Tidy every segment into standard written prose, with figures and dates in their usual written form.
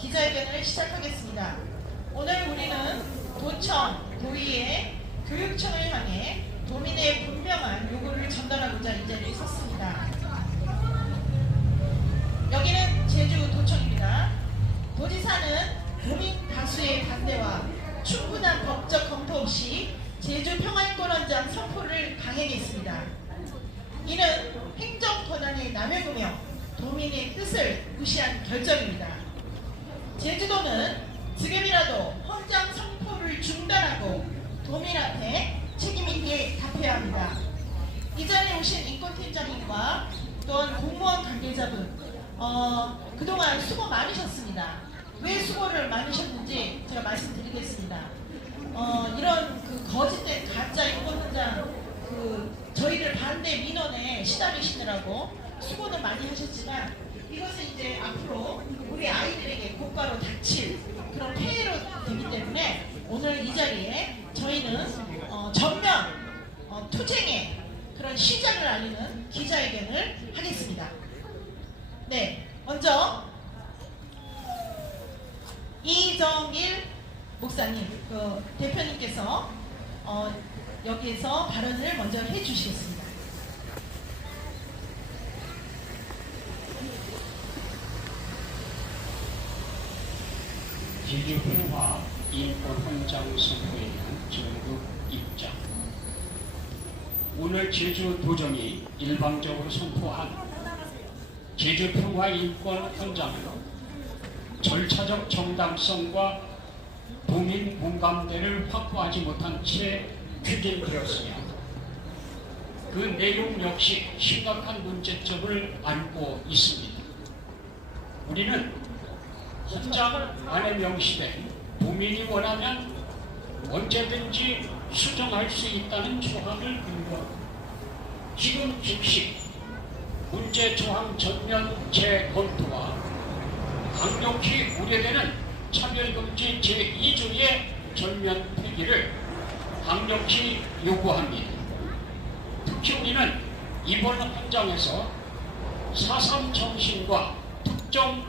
기자회견을 시작하겠습니다. 오늘 우리는 도청, 도의회, 교육청을 향해 도민의 분명한 요구를 전달하고자 이 자리에 섰습니다. 여기는 제주 도청입니다. 도지사는 도민 다수의 반대와 충분한 법적 검토 없이 제주 평화인권원장 선포를 강행했습니다. 이는 행정 권한의 남용이며 도민의 뜻을 무시한 결정입니다. 제주도는 지금이라도 헌장 선포를 중단하고 도민한테 책임있게 답해야 합니다. 이 자리에 오신 인권팀장님과 또한 공무원 관계자분 그동안 수고 많으셨습니다. 왜 수고를 많으셨는지 제가 말씀드리겠습니다. 이런 거짓된 가짜 인권헌장 저희들 반대 민원에 시달리시느라고 수고는 많이 하셨지만 이것은 이제 앞으로 우리 아이들에게 고가로 닥칠 그런 폐해로 되기 때문에 오늘 이 자리에 저희는 전면 투쟁의 그런 시작을 알리는 기자회견을 하겠습니다. 네, 먼저 이정일 목사님, 대표님께서 여기에서 발언을 먼저 해주시겠습니다. 제주 평화 인권 헌장 선포에 대한 전국 입장. 오늘 제주 도정이 일방적으로 선포한 제주 평화 인권 헌장은 절차적 정당성과 도민 공감대를 확보하지 못한 채 추진되었으며 그 내용 역시 심각한 문제점을 안고 있습니다. 우리는 헌장 안에 명시된 도민이 원하면 언제든지 수정할 수 있다는 조항을 근거로 지금 즉시 문제 조항 전면 재검토와 강력히 우려되는 차별금지 제2조의 전면 폐기를 강력히 요구합니다. 특히 우리는 이번 헌장에서 4.3 정신과 특정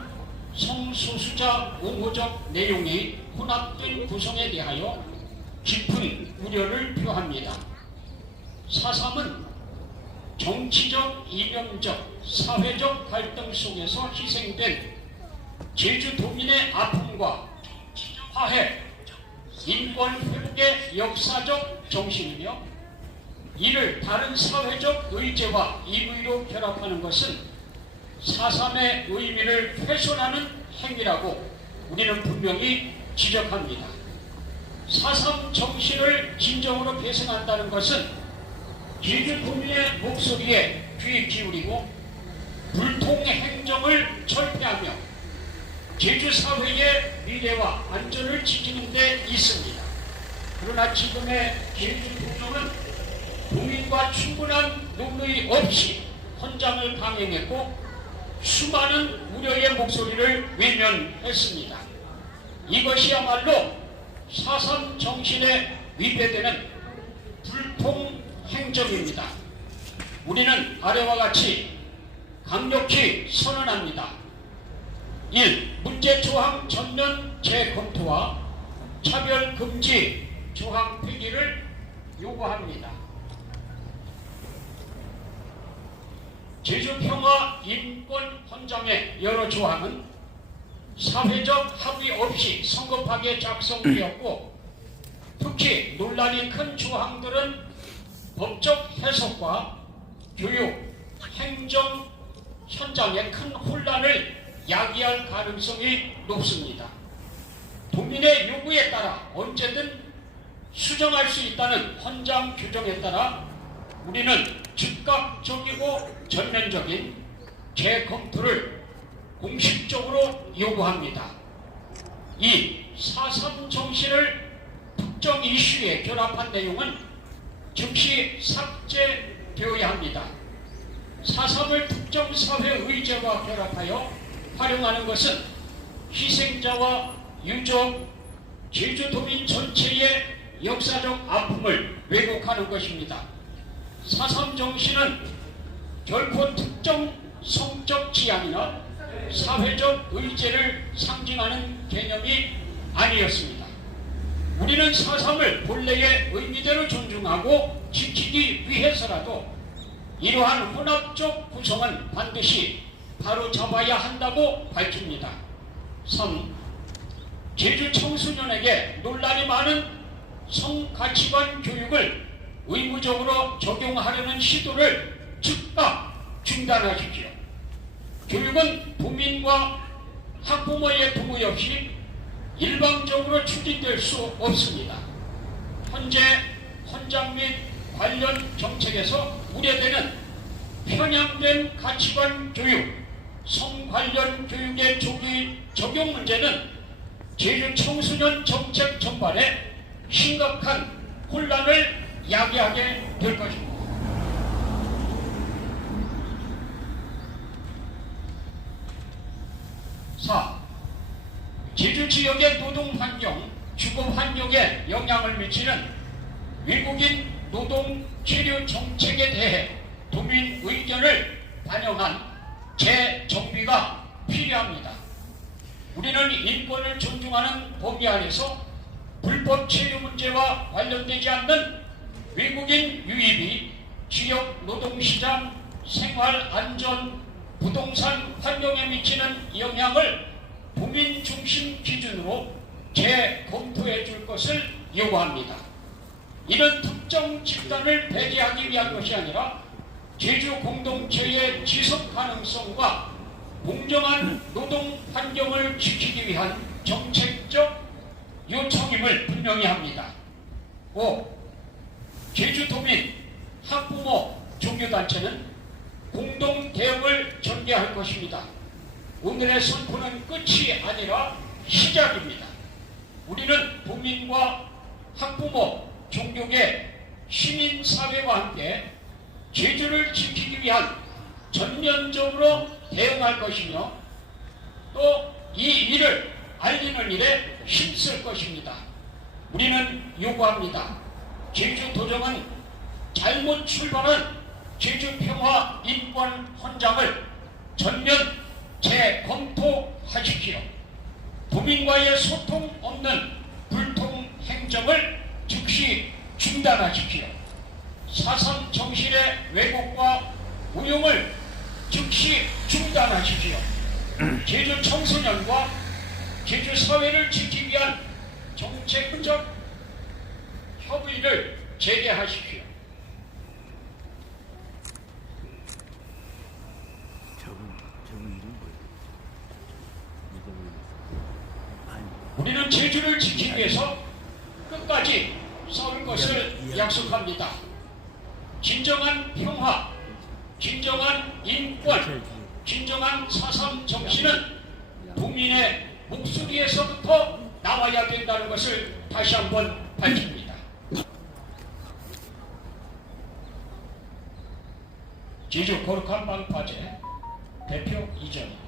성소수자 옹호적 내용이 혼합된 구성에 대하여 깊은 우려를 표합니다. 4.3은 정치적, 이념적, 사회적 갈등 속에서 희생된 제주도민의 아픔과 화해, 인권 회복의 역사적 정신이며 이를 다른 사회적 의제와 임의로 결합하는 것은 4.3의 의미를 훼손하는 행위라고 우리는 분명히 지적합니다. 4.3 정신을 진정으로 계승한다는 것은 제주도민의 목소리에 귀 기울이고 불통 행정을 철폐하며 제주 사회의 미래와 안전을 지키는 데 있습니다. 그러나 지금의 제주 도정은 도민과 충분한 논의 없이 헌장을 강행했고 수많은 우려의 목소리를 외면했습니다. 이것이야말로 4.3 정신에 위배되는 불통 행정입니다. 우리는 아래와 같이 강력히 선언합니다. 1. 문제 조항 전면 재검토와 차별금지 조항 폐기를 요구합니다. 제주평화 인권 헌장의 여러 조항은 사회적 합의 없이 성급하게 작성되었고 특히 논란이 큰 조항들은 법적 해석과 교육, 행정 현장에 큰 혼란을 야기할 가능성이 높습니다. 도민의 요구에 따라 언제든 수정할 수 있다는 헌장 규정에 따라 우리는 즉각적이고 전면적인 재검토를 공식적으로 요구합니다. 이 4.3 정신을 특정 이슈에 결합한 내용은 즉시 삭제되어야 합니다. 4.3을 특정 사회 의제와 결합하여 활용하는 것은 희생자와 유족, 제주도민 전체의 역사적 아픔을 왜곡하는 것입니다. 4.3 정신은 결코 특정 성적 지향이나 사회적 의제를 상징하는 개념이 아니었습니다. 우리는 4.3을 본래의 의미대로 존중하고 지키기 위해서라도 이러한 혼합적 구성은 반드시 바로잡아야 한다고 밝힙니다. 3. 제주 청소년에게 논란이 많은 성가치관 교육을 의무적으로 적용하려는 시도를 즉각 중단하십시오. 교육은 부민과 학부모의 동의 없이 일방적으로 추진될 수 없습니다. 현재 헌장 및 관련 정책에서 우려되는 편향된 가치관 교육, 성 관련 교육의 조기 적용 문제는 제주 청소년 정책 전반에 심각한 혼란을 야기하게 될 것입니다. 4. 제주 지역의 노동 환경, 주거 환경에 영향을 미치는 외국인 노동 체류 정책에 대해 도민 의견을 반영한 재정비가 필요합니다. 우리는 인권을 존중하는 범위 안에서 불법 체류 문제와 관련되지 않는 외국인 유입이 지역 노동시장, 생활 안전, 부동산 환경에 미치는 영향을 국민 중심 기준으로 재검토해 줄 것을 요구합니다. 이는 특정 집단을 배제하기 위한 것이 아니라 제주 공동체의 지속 가능성과 공정한 노동 환경을 지키기 위한 정책적 요청임을 분명히 합니다. 5. 제주도민, 학부모, 종교단체는 공동 대응을 전개할 것입니다. 오늘의 선포는 끝이 아니라 시작입니다. 우리는 도민과 학부모, 종교계, 시민사회와 함께 제주를 지키기 위한 전면적으로 대응할 것이며 또 이 일을 알리는 일에 힘쓸 것입니다. 우리는 요구합니다. 제주도정은 잘못 출발한 제주평화 인권 헌장을 전면 재검토하십시오. 도민과의 소통 없는 불통 행정을 즉시 중단하십시오. 4.3 정신의 왜곡과 우용을 즉시 중단하십시오. 제주 청소년과 제주 사회를 지키기 위한 정책적 협의를 재개하십시오. 우리는 제주를 지키기 위해서 끝까지 싸울 것을 약속합니다. 진정한 평화, 진정한 인권, 진정한 4.3 정신은 국민의 목소리에서부터 나와야 된다는 것을 다시 한번 밝힙니다. 제주 거룩한 방파제 대표 이전입니다.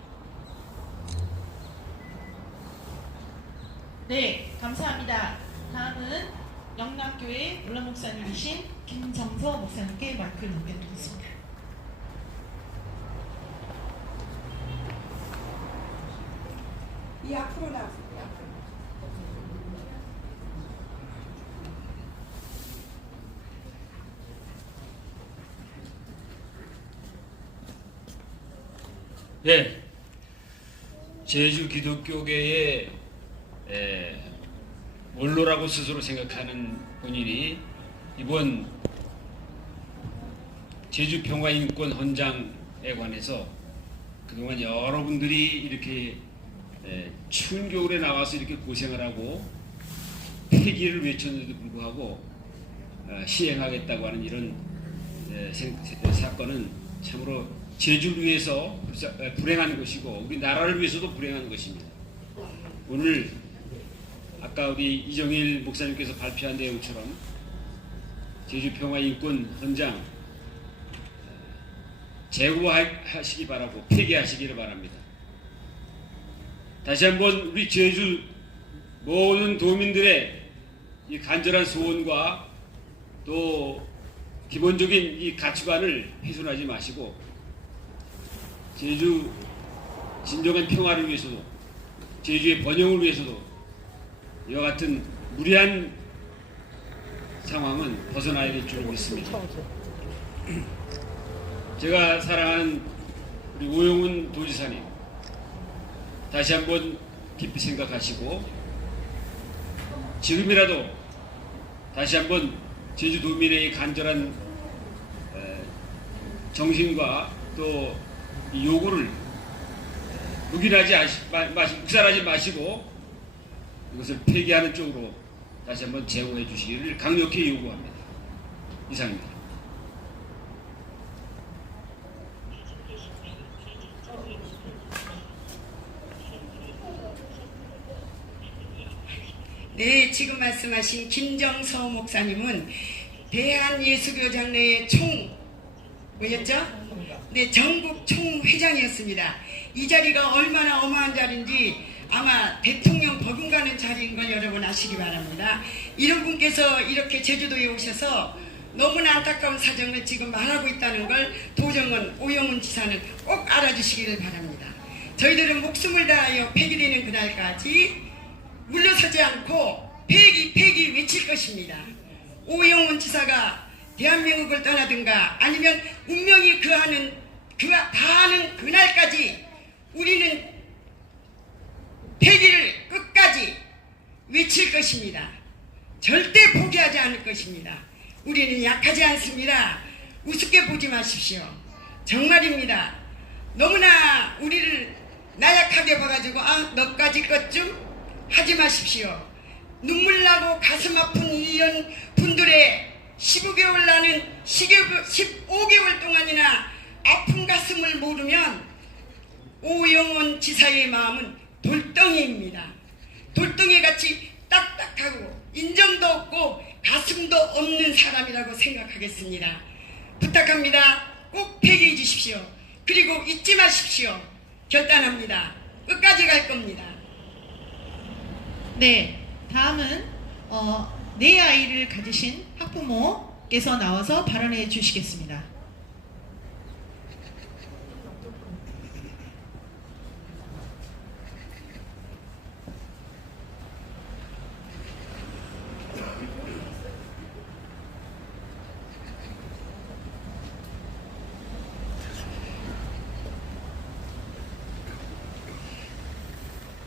네, 감사합니다. 다음은 영남교회 물란 목사님이신 김정서 목사님께 마이크를 넘겨드리겠습니다. 이 앞으로 나오세요. 앞으로. 네, 제주 기독교계의 원로라고 스스로 생각하는 본인이 이번 제주 평화 인권 헌장에 관해서 그동안 여러분들이 이렇게 추운 겨울에 나와서 이렇게 고생을 하고 폐기를 외쳤는데도 불구하고 시행하겠다고 하는 이런 사건은 참으로 제주를 위해서 불행한 것이고 우리 나라를 위해서도 불행한 것입니다. 오늘 아까 우리 이정일 목사님께서 발표한 내용처럼 제주 평화 인권 헌장 재고하시기 바라고 폐기하시기를 바랍니다. 다시 한번 우리 제주 모든 도민들의 이 간절한 소원과 또 기본적인 이 가치관을 훼손하지 마시고 제주 진정한 평화를 위해서도 제주의 번영을 위해서도 이와 같은 무리한 상황은 벗어나야 될 줄 믿습니다. 제가 사랑하는 우리 오영훈 도지사님, 다시 한번 깊이 생각하시고 지금이라도 다시 한번 제주도민의 간절한 정신과 또 이 요구를 묵살하지 마시고 이것을 폐기하는 쪽으로 다시 한번 제고해 주시기를 강력히 요구합니다. 이상입니다. 네, 지금 말씀하신 김정서 목사님은 대한예수교장로회 뭐였죠? 네, 전국 총회장이었습니다. 이 자리가 얼마나 어마한 자리인지 아마 대통령 버금가는 자리인 걸 여러분 아시기 바랍니다. 이런 분께서 이렇게 제주도에 오셔서 너무나 안타까운 사정을 지금 말하고 있다는 걸 도정은 오영훈 지사는 꼭 알아주시기를 바랍니다. 저희들은 목숨을 다하여 폐기되는 그날까지 물러서지 않고 폐기 외칠 것입니다. 오영훈 지사가 대한민국을 떠나든가 아니면 운명이 다하는 그날까지 우리는 폐기를 끝까지 외칠 것입니다. 절대 포기하지 않을 것입니다. 우리는 약하지 않습니다. 우습게 보지 마십시오. 정말입니다. 너무나 우리를 나약하게 봐가지고 너까지 것좀 하지 마십시오. 눈물 나고 가슴 아픈 이런 분들의 15개월 나는 15개월 동안이나 아픈 가슴을 모르면 오영훈 지사의 마음은 돌덩이입니다. 돌덩이같이 딱딱하고 인정도 없고 가슴도 없는 사람이라고 생각하겠습니다. 부탁합니다. 꼭 폐기해 주십시오. 그리고 잊지 마십시오. 결단합니다. 끝까지 갈 겁니다. 네, 다음은 네 아이를 가지신 학부모께서 나와서 발언해 주시겠습니다.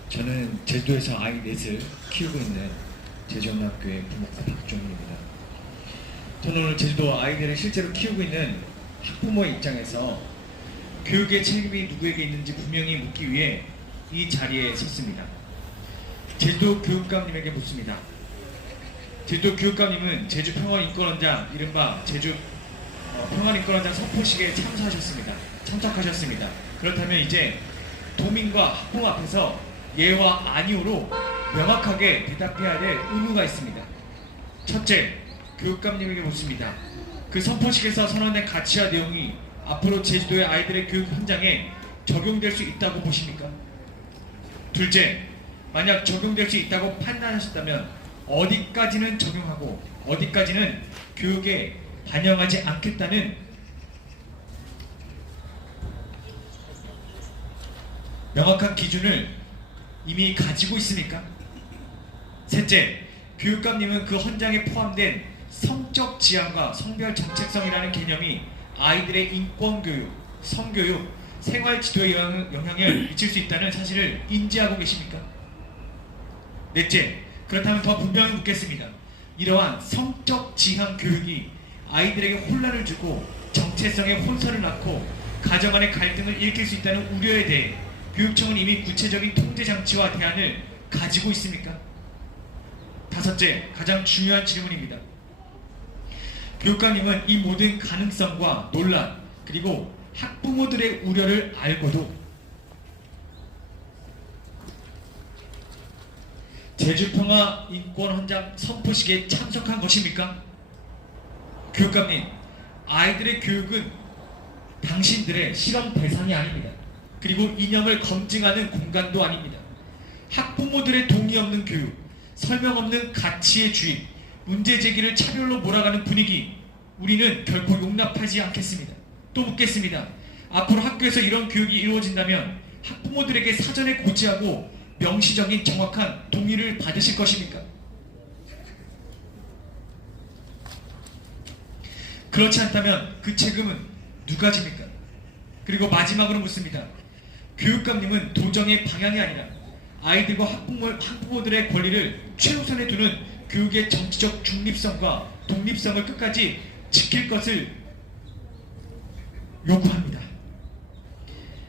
저는 제주도에서 아이 넷을 키우고 있는 제주연합교회 부목사 박종입니다. 저는 오늘 제주도 아이들을 실제로 키우고 있는 학부모의 입장에서 교육의 책임이 누구에게 있는지 분명히 묻기 위해 이 자리에 섰습니다. 제주도 교육감님에게 묻습니다. 제주도 교육감님은 제주평화인권원장 이른바 제주 평화인권원장 선포식에 참석하셨습니다. 그렇다면 이제 도민과 학부모 앞에서 예와 아니오로 명확하게 대답해야 될 의무가 있습니다. 첫째, 교육감님에게 묻습니다. 그 선포식에서 선언된 가치와 내용이 앞으로 제주도의 아이들의 교육 현장에 적용될 수 있다고 보십니까? 둘째, 만약 적용될 수 있다고 판단하셨다면 어디까지는 적용하고 어디까지는 교육에 반영하지 않겠다는 명확한 기준을 이미 가지고 있습니까? 셋째, 교육감님은 그 헌장에 포함된 성적 지향과 성별 정체성이라는 개념이 아이들의 인권교육, 성교육, 생활지도에 영향을 미칠 수 있다는 사실을 인지하고 계십니까? 넷째, 그렇다면 더 분명히 묻겠습니다. 이러한 성적 지향 교육이 아이들에게 혼란을 주고 정체성에 혼선을 낳고 가정 안의 갈등을 일으킬 수 있다는 우려에 대해 교육청은 이미 구체적인 통제 장치와 대안을 가지고 있습니까? 다섯째, 가장 중요한 질문입니다. 교육감님은 이 모든 가능성과 논란 그리고 학부모들의 우려를 알고도 제주평화인권헌장 선포식에 참석한 것입니까? 교육감님, 아이들의 교육은 당신들의 실험 대상이 아닙니다. 그리고 이념을 검증하는 공간도 아닙니다. 학부모들의 동의 없는 교육, 설명 없는 가치의 주입, 문제 제기를 차별로 몰아가는 분위기, 우리는 결코 용납하지 않겠습니다. 또 묻겠습니다. 앞으로 학교에서 이런 교육이 이루어진다면 학부모들에게 사전에 고지하고 명시적인 정확한 동의를 받으실 것입니까? 그렇지 않다면 그 책임은 누가 집니까? 그리고 마지막으로 묻습니다. 교육감님은 도정의 방향이 아니라 아이들과 학부모들의 권리를 최우선에 두는 교육의 정치적 중립성과 독립성을 끝까지 지킬 것을 요구합니다.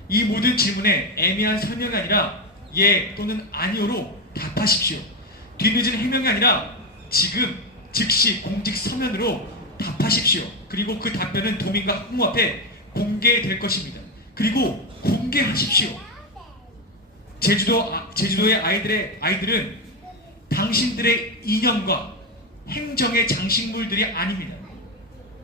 이 모든 질문에 애매한 설명이 아니라 예 또는 아니오로 답하십시오. 뒤늦은 해명이 아니라 지금 즉시 공직 서면으로 답하십시오. 그리고 그 답변은 도민과 학부모 앞에 공개될 것입니다. 그리고 공개하십시오. 제주도의 아이들은 당신들의 이념과 행정의 장식물들이 아닙니다.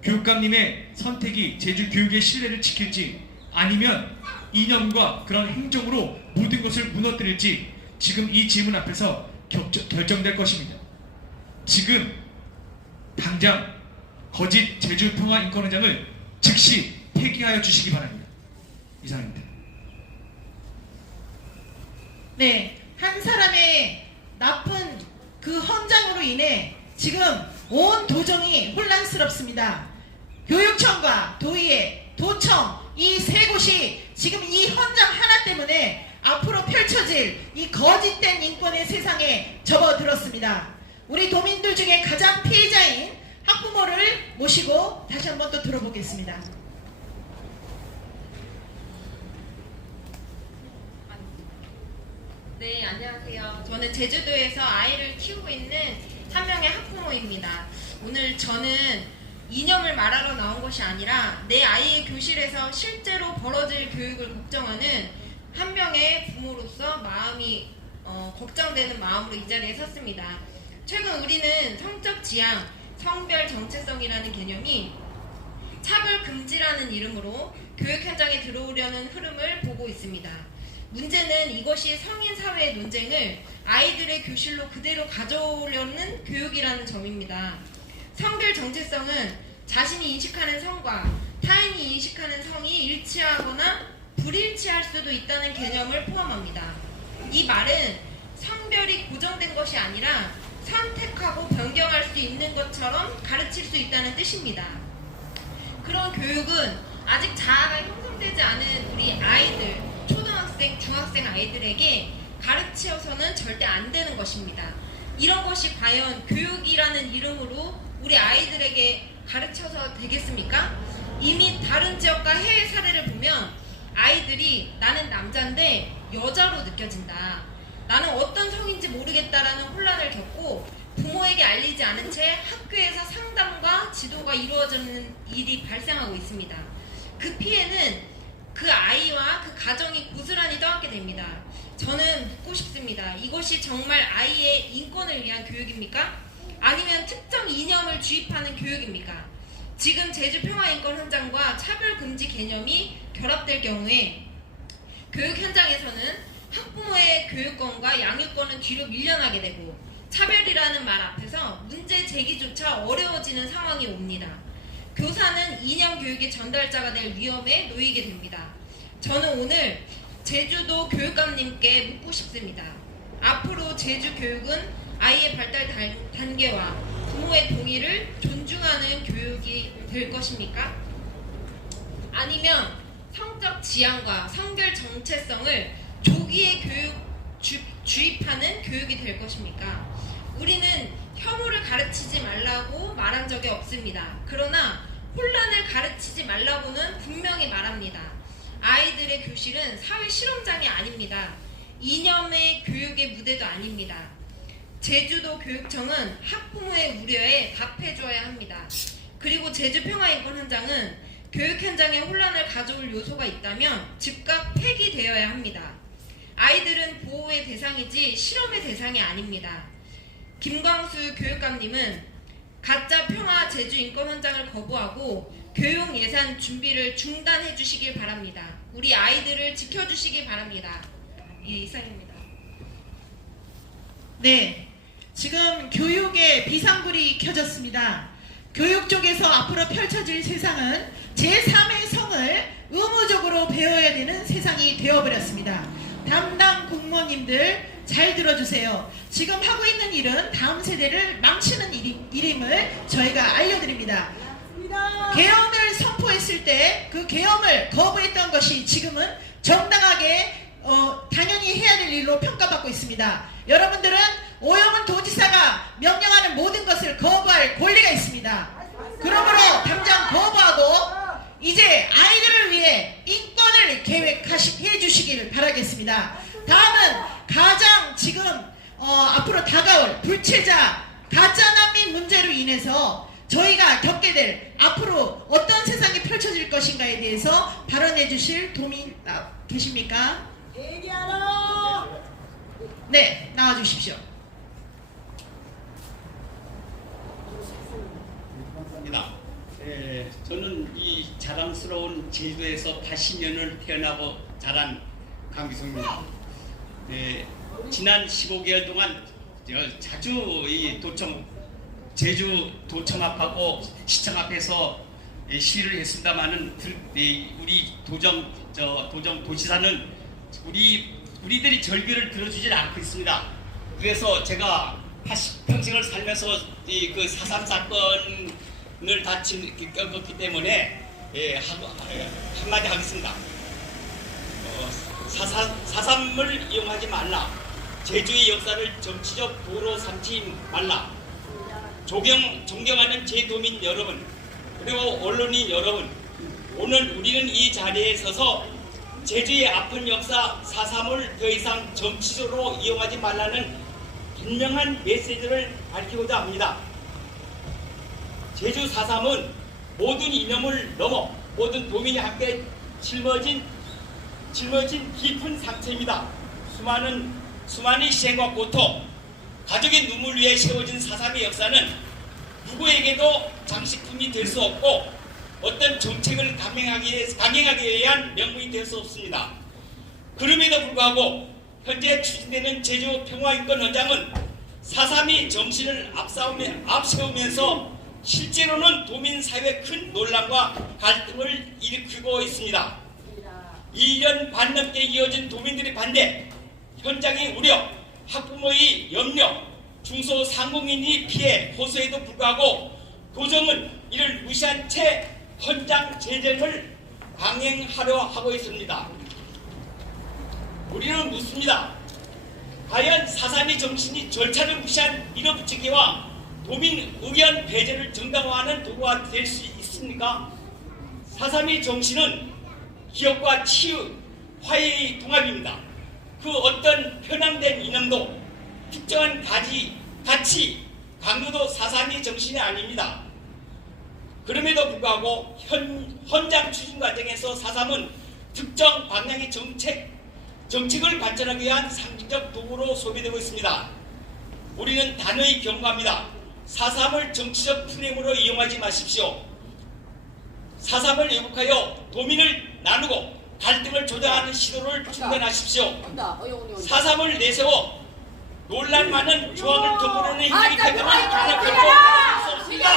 교육감님의 선택이 제주 교육의 신뢰를 지킬지 아니면 이념과 그런 행정으로 모든 것을 무너뜨릴지 지금 이 질문 앞에서 결정될 것입니다. 지금 당장 거짓 제주평화인권원장을 즉시 폐기하여 주시기 바랍니다. 이상입니다. 네, 한 사람의 나쁜 그 헌장으로 인해 지금 온 도정이 혼란스럽습니다. 교육청과 도의회, 도청 이 세 곳이 지금 이 헌장 하나 때문에 앞으로 펼쳐질 이 거짓된 인권의 세상에 접어들었습니다. 우리 도민들 중에 가장 피해자인 학부모를 모시고 다시 한번 또 들어보겠습니다. 네, 안녕하세요. 저는 제주도에서 아이를 키우고 있는 한 명의 학부모입니다. 오늘 저는 이념을 말하러 나온 것이 아니라 내 아이의 교실에서 실제로 벌어질 교육을 걱정하는 한 명의 부모로서 마음이 걱정되는 마음으로 이 자리에 섰습니다. 최근 우리는 성적 지향, 성별 정체성이라는 개념이 차별 금지라는 이름으로 교육 현장에 들어오려는 흐름을 보고 있습니다. 문제는 이것이 성인 사회의 논쟁을 아이들의 교실로 그대로 가져오려는 교육이라는 점입니다. 성별 정체성은 자신이 인식하는 성과 타인이 인식하는 성이 일치하거나 불일치할 수도 있다는 개념을 포함합니다. 이 말은 성별이 고정된 것이 아니라 선택하고 변경할 수 있는 것처럼 가르칠 수 있다는 뜻입니다. 그런 교육은 아직 자아가 형성되지 않은 우리 아이들, 초등학생, 중학생 아이들에게 가르쳐서는 절대 안 되는 것입니다. 이런 것이 과연 교육이라는 이름으로 우리 아이들에게 가르쳐서 되겠습니까? 이미 다른 지역과 해외 사례를 보면 아이들이 나는 남자인데 여자로 느껴진다. 나는 어떤 성인지 모르겠다라는 혼란을 겪고 부모에게 알리지 않은 채 학교에서 상담과 지도가 이루어지는 일이 발생하고 있습니다. 그 피해는 그 아이와 그 가정이 고스란히 떠안게 됩니다. 저는 묻고 싶습니다. 이것이 정말 아이의 인권을 위한 교육입니까? 아니면 특정 이념을 주입하는 교육입니까? 지금 제주평화인권 현장과 차별금지 개념이 결합될 경우에 교육 현장에서는 학부모의 교육권과 양육권은 뒤로 밀려나게 되고 차별이라는 말 앞에서 문제 제기조차 어려워지는 상황이 옵니다. 교사는 이념 교육의 전달자가 될 위험에 놓이게 됩니다. 저는 오늘 제주도 교육감님께 묻고 싶습니다. 앞으로 제주 교육은 아이의 발달 단계와 부모의 동의를 존중하는 교육이 될 것입니까? 아니면 성적 지향과 성별 정체성을 조기에 주입하는 교육이 될 것입니까? 우리는 혐오를 가르치지 말라고 말한 적이 없습니다. 그러나 혼란을 가르치지 말라고는 분명히 말합니다. 아이들의 교실은 사회 실험장이 아닙니다. 이념의 교육의 무대도 아닙니다. 제주도 교육청은 학부모의 우려에 답해줘야 합니다. 그리고 제주평화인권 현장은 교육 현장에 혼란을 가져올 요소가 있다면 즉각 폐기되어야 합니다. 아이들은 보호의 대상이지 실험의 대상이 아닙니다. 김광수 교육감님은 가짜 평화 제주 인권 현장을 거부하고 교육 예산 준비를 중단해 주시길 바랍니다. 우리 아이들을 지켜주시길 바랍니다. 이상입니다. 네, 지금 교육에 비상불이 켜졌습니다. 교육 쪽에서 앞으로 펼쳐질 세상은 제3의 성을 의무적으로 배워야 되는 세상이 되어버렸습니다. 담당 공무원님들 잘 들어주세요. 지금 하고 있는 일은 다음 세대를 망치는 일임을 저희가 알려드립니다. 계엄을 선포했을 때 그 계엄을 거부했던 것이 지금은 정당하게 당연히 해야 될 일로 평가받고 있습니다. 여러분들은 오영훈 도지사가 명령하는 모든 것을 거부할 권리가 있습니다. 그러므로 당장 거부하고 이제 아이들을 위해 인권을 계획해 주시길 바라겠습니다. 다음은 가장 지금 앞으로 다가올 불체자 가짜난민 문제로 인해서 저희가 겪게 될 앞으로 어떤 세상이 펼쳐질 것인가에 대해서 발언해 주실 도민 계십니까? 네, 나와 주십시오. 저는 이 자랑스러운 제주에서 80년을 태어나고 자란 강기성입니다. 지난 15개월 동안 자주 이 제주 도청 앞하고 시청 앞에서 시위를 했습니다만은 우리 도지사는 우리들이 절규를 들어주질 않고 있습니다. 그래서 제가 평생을 살면서 그 4.3 사건을 다 겪었기 때문에 한마디 하겠습니다. 4.3을 이용하지 말라. 제주의 역사를 정치적 도로 삼지 말라. 존경하는 제도민 여러분, 그리고 언론인 여러분, 오늘 우리는 이 자리에 서서 제주의 아픈 역사 4.3을 더 이상 정치적으로 이용하지 말라는 분명한 메시지를 밝히고자 합니다. 제주 4.3은 모든 이념을 넘어 모든 도민이 함께 짊어진 깊은 상처입니다. 수많은 희생과 고통, 가족의 눈물 위에 세워진 4.3의 역사는 누구에게도 장식품이 될 수 없고 어떤 정책을 강행하기 위한 명분이 될 수 없습니다. 그럼에도 불구하고 현재 추진되는 제주 평화인권헌장은 4.3의 정신을 앞세우면서 실제로는 도민사회의 큰 논란과 갈등을 일으키고 있습니다. 1년 반 넘게 이어진 도민들의 반대, 현장의 우려, 학부모의 염려, 중소상공인이 피해 호소에도 불구하고 도정은 이를 무시한 채 헌장 재정을 강행하려 하고 있습니다. 우리는 묻습니다. 과연 4.3의 정신이 절차를 무시한 밀어붙이기와 도민 의견 배제를 정당화하는 도구가 될 수 있습니까? 4.3의 정신은 기업과 치유, 화해의 통합입니다. 그 어떤 편향된 이념도 특정한 가치, 강도도 4.3의 정신이 아닙니다. 그럼에도 불구하고 헌장 추진 과정에서 4.3은 특정 방향의 정책을 관철하기 위한 상징적 도구로 소비되고 있습니다. 우리는 단호히 경고합니다. 4.3을 정치적 프레임으로 이용하지 마십시오. 4.3을 왜곡하여 도민을 나누고 갈등을 조장하는 시도를 중단하십시오. 4.3을 내세워 논란 많은 조항을 덮으려는 행위 태도는 강력하고 수 없습니다.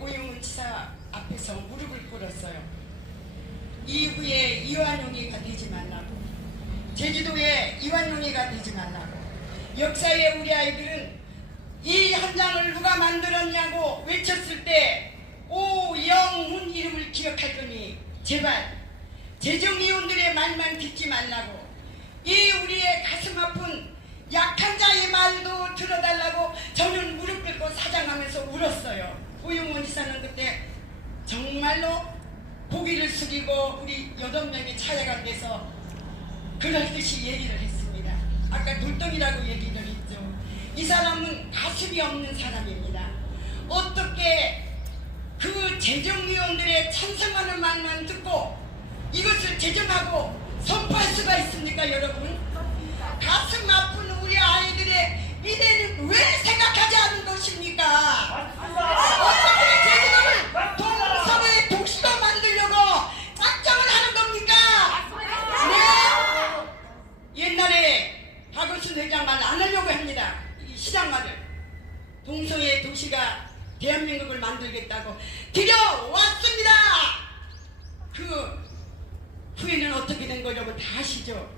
오영훈 지사 앞에서 무릎을 꿇었어요. 이후에 이완용이가 되지 말라고, 제주도에 이완용이가 되지 말라고. 역사에 우리 아이들은 이 현장을 누가 만들었냐고 외쳤을 때 오영훈 이름을 기억할 거니 제발 재정위원들의 말만 듣지 말라고, 이 우리의 가슴 아픈 약한 자의 말도 들어달라고 저는 무릎 꿇고 사장하면서 울었어요. 오영훈 지사는 그때 정말로 고개를 숙이고 우리 8명이 차례가 돼서 그럴 듯이 얘기를 했습니다. 아까 돌덩이라고 얘기를 했죠. 이 사람은 가슴이 없는 사람입니다. 어떻게 그 재정위원들의 찬성하는 말만 듣고 이것을 제정하고 선포할 수가 있습니까, 여러분? 가슴 아픈 우리 아이들의 미래는 왜 생각하지 않는 것입니까? 어떻게 제주도를 동서의 도시로 만들려고 작정을 하는 겁니까? 네? 옛날에 박원순 회장 말 안 하려고 합니다. 이 시장 말을. 동서의 도시가 대한민국을 만들겠다고 들여왔습니다. 그 후에는 어떻게 된 거 여러분 다 아시죠?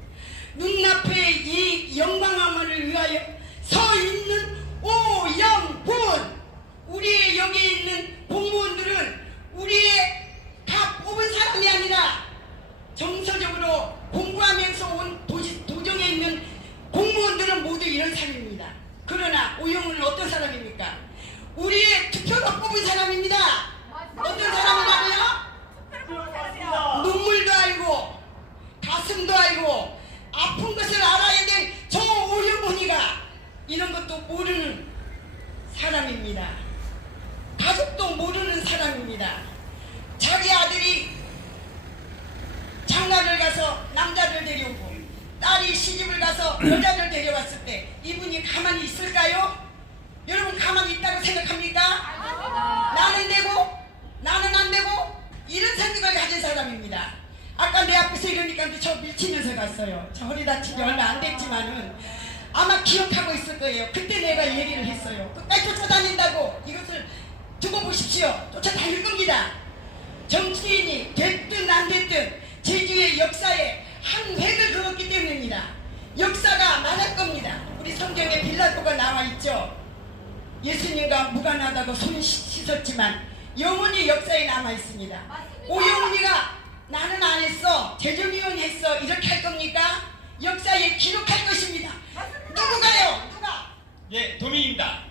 눈앞에 이 영광화만을 위하여 서 있는 오영훈, 우리의 여기 있는 공무원들은 우리의 다 뽑은 사람이 아니라 정서적으로 공부하면서 온 도정에 있는 공무원들은 모두 이런 사람입니다. 그러나 오영훈은 어떤 사람입니까? 우리의 투표로 뽑은 사람입니다. 어떤 사람이라고요? 눈물도 알고 가슴도 알고 아픈 것을 알아야 될 저 오영훈이가 이런 것도 모르는 사람입니다. 가족도 모르는 사람입니다. 자기 아들이 장가를 가서 남자를 데려오고 딸이 시집을 가서 여자를 데려왔을 때 이분이 가만히 있을까요? 여러분 가만히 있다고 생각합니까? 나는 되고 나는 안 되고 이런 생각을 가진 사람입니다. 아까 내 앞에서 이러니까 저 밀치면서 갔어요. 저 허리 다친 지 얼마 안 됐지만은 아마 기억하고 있을 거예요. 그때 내가 얘기를 했어요. 끝까지 쫓아다닌다고 이것을 두고 보십시오. 쫓아다닐 겁니다. 정치인이 됐든 안 됐든 제주의 역사에 한 획을 그었기 때문입니다. 역사가 말할 겁니다. 우리 성경에 빌라도가 나와 있죠. 예수님과 무관하다고 손 씻었지만 영원히 역사에 남아 있습니다. 오영훈이가 나는 안 했어, 재정위원 했어 이렇게 할 겁니까? 역사에 기록할 것입니다. 누구가요? 누가? 예, 도민입니다.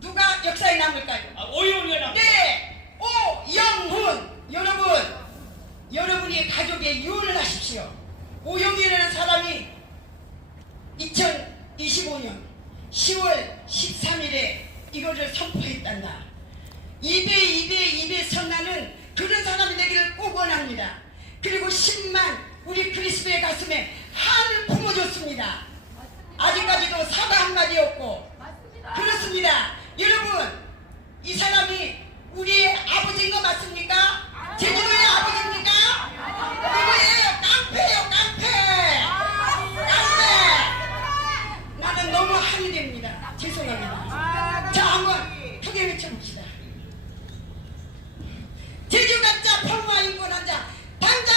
누가 역사에 남을까요? 오영훈이가 남습니다. 네, 오영훈. 여러분이 가족에 유언을 하십시오. 오영훈이라는 사람이 2025년 10월 13일에 이거를 선포했단다. 2배 선나는 그런 사람이 되기를 꼭 원합니다. 그리고 10만 우리 그리스도의 가슴에 한을 품어줬습니다. 아직까지도 사과 한마디 없고 그렇습니다. 여러분 이 사람이 우리의 아버지인 거 맞습니까? 제주도의 아버지입니까? 누구예요? 깡패예요, 깡패. 나는 너무 한이 됩니다. 죄송합니다. 자, 한번 크게 외쳐봅시다. 제주 가짜 평화 인권한 자 당장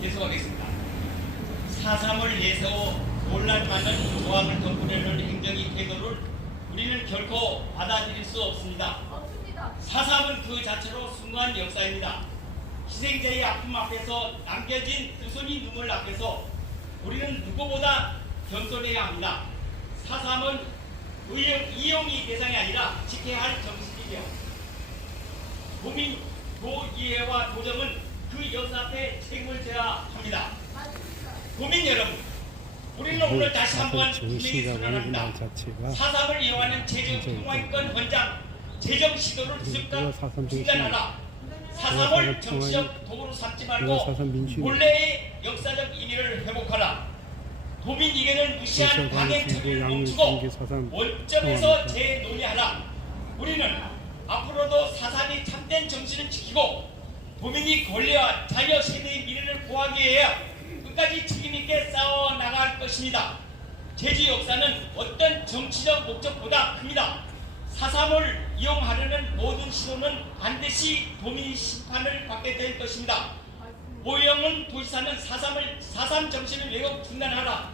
계속하겠습니다. 4.3을 내세워 논란 많은 조항을 덮으려는 행정의 태도를 우리는 결코 받아들일 수 없습니다. 4.3은 그 자체로 숭고한 역사입니다. 희생자의 아픔 앞에서 남겨진 두 손이 눈물 앞에서 우리는 누구보다 겸손해야 합니다. 4.3은 이용이 대상이 아니라 지켜야 할 정신이며 도민, 도의회와 도정은 그 역사 앞에 책임을 져야 합니다. 도민 여러분, 우리는 오늘 다시 한번 분명히 선언합니다. 4.3을 이용하는 제주 평화인권 헌장 재정 시도를 즉각 중단하라. 4.3을 정치적 도구로 삼지 말고 본래의 역사적 의미를 회복하라. 도민 이견을 무시한 강행처리를 멈추고 원점에서 재논의하라. 우리는 앞으로도 4.3이 참된 정신을 지키고 도민이 권리와 자녀 세대의 미래를 보호하기 위해 끝까지 책임있게 싸워 나갈 것입니다. 제주 역사는 어떤 정치적 목적보다 큽니다. 4.3을 이용하려는 모든 시도는 반드시 도민 심판을 받게 될 것입니다. 오영훈 도지사는 4.3 정신을 왜곡 중단하라.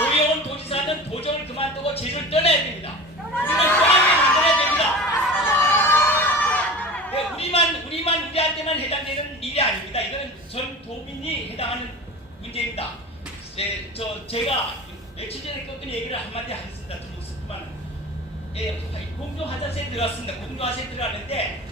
오영훈 도지사는 도정을 그만두고 제주를 떠나야 됩니다. 우리는 떠나게 만들어야 됩니다. 네, 우리한테만 해당되는 일이 아닙니다. 이거는 전 도민이 해당하는 문제입니다. 제가 며칠 전에 꺾은 얘기를 한마디 하겠습니다. 좀 웃음만. 공중 화장실에 들어갔습니다. 공중 화장실에 들어갔는데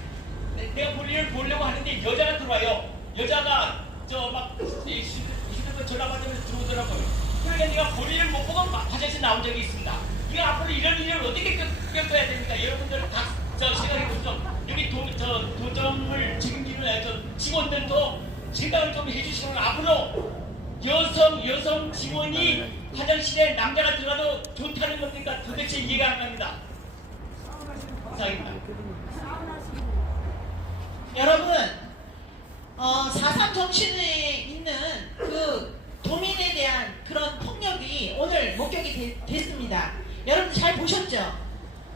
내가 볼일을 보려고 하는데 여자가 들어와요. 여자가 휴대폰 전화 받으면서 들어오더라고요. 그러니까 내가 볼일을 못 보고 화장실 나온 적이 있습니다. 이거 앞으로 이런 일을 어떻게 겪어야 됩니까? 여러분들 다 생각해보시죠. 여기 도정을 책임지는 직원들도 생각을 좀 해주시면 앞으로 여성 직원이 화장실에 남자가 들어가도 좋다는 겁니까? 도대체 이해가 안 갑니다. 감사합니다. 여러분, 4.3 정신에 있는 그 도민에 대한 그런 폭력이 오늘 목격이 됐습니다. 여러분 잘 보셨죠?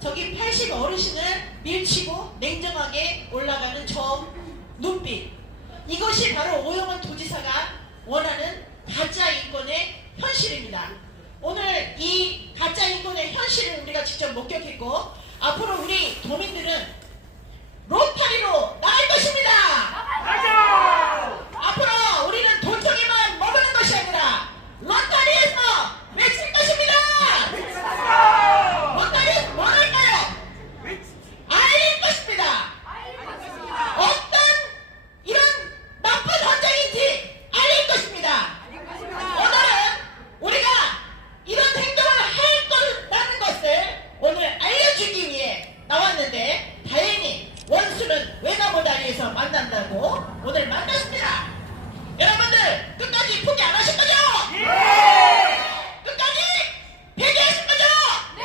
저기 80 어르신을 밀치고 냉정하게 올라가는 저 눈빛. 이것이 바로 오영훈 도지사가 원하는 가짜 인권의 현실입니다. 오늘 이 가짜 인권의 현실을 우리가 직접 목격했고 앞으로 우리 도민들은 로타리로 나갈 것입니다. 앞으로 우리는 도청이만 먹는 것이 아니라 로타리에서 외칠 것입니다. 로타리에서 뭐 할까요? 알릴 것입니다. 어떤 이런 나쁜 헌장인지 알릴 것입니다. 오늘은 우리가 이런 행동을 할 거라는 것을 오늘 알려주기 위해 나왔는데 다행히 원수는 외나무 다리에서 만난다고 오늘 만났습니다. 여러분들 끝까지 포기 안 하실 거죠? 네! 끝까지 배제하실 거죠? 네!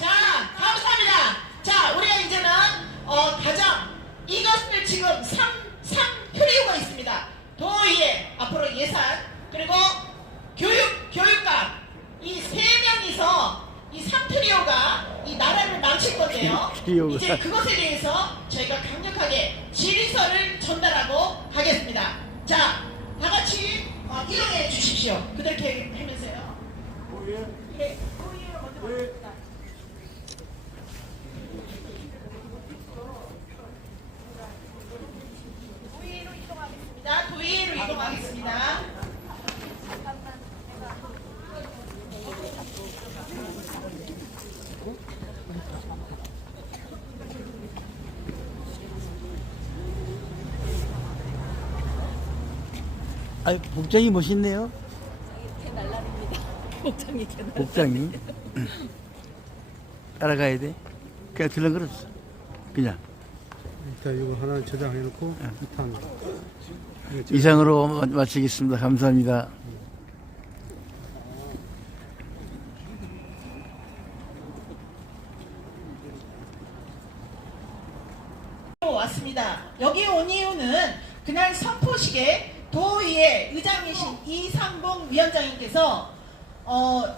자, 감사합니다. 자, 우리가 이제는 가장 이것을 지금 3표리오가 있습니다. 도의회 앞으로 예산 그리고 교육감 이 세 명이서 이 3트리오가 이 나라를 망칠 건데요. 이제 그것에 대해서 저희가 강력하게 질의서를 전달하고 가겠습니다. 자, 다 같이 이동해 주십시오. 그렇게 하면서요. 네, 도의회로 먼저 가겠습니다. 도의회로 이동하겠습니다. 도의회로 이동하겠습니다. 아, 복장이 멋있네요. 복장이 따라가야 돼. 그냥 들렁거렸어. 그냥. 자, 이거 하나 저장해놓고 일단 이상으로 마치겠습니다. 감사합니다. 왔습니다. 여기 온 이유는 그날 선포식에 도의회 의장이신 이상봉 위원장님께서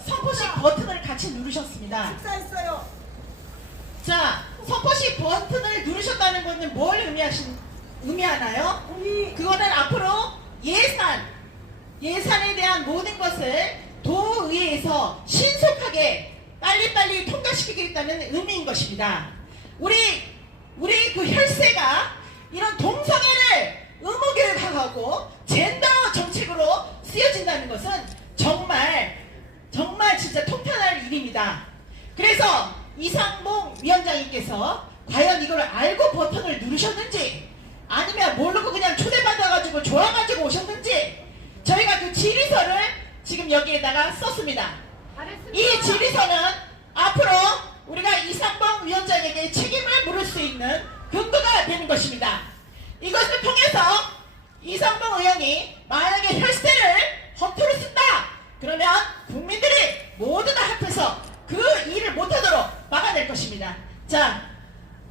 선포식 버튼을 같이 누르셨습니다. 식사했어요. 자, 선포식 버튼을 누르셨다는 것은 뭘 의미하나요? 그거는 앞으로 예산에 대한 모든 것을 도의회에서 신속하게 빨리빨리 통과시키겠다는 의미인 것입니다. 우리 그 혈세가 이런 동성애를 의무교육하고 젠더 정책으로 쓰여진다는 것은 정말 진짜 통탄할 일입니다. 그래서 이상봉 위원장님께서 과연 이걸 알고 버튼을 누르셨는지 아니면 모르고 그냥 초대받아가지고 좋아가지고 오셨는지 저희가 그 질의서를 지금 여기에다가 썼습니다. 이 질의서는 앞으로 우리가 이상봉 위원장에게 책임을 물을 수 있는 근거가 되는 것입니다. 이것을 통해서 이상봉 의원이 만약에 혈세를 허투루 쓴다 그러면 국민들이 모두 다 합해서 그 일을 못하도록 막아낼 것입니다. 자,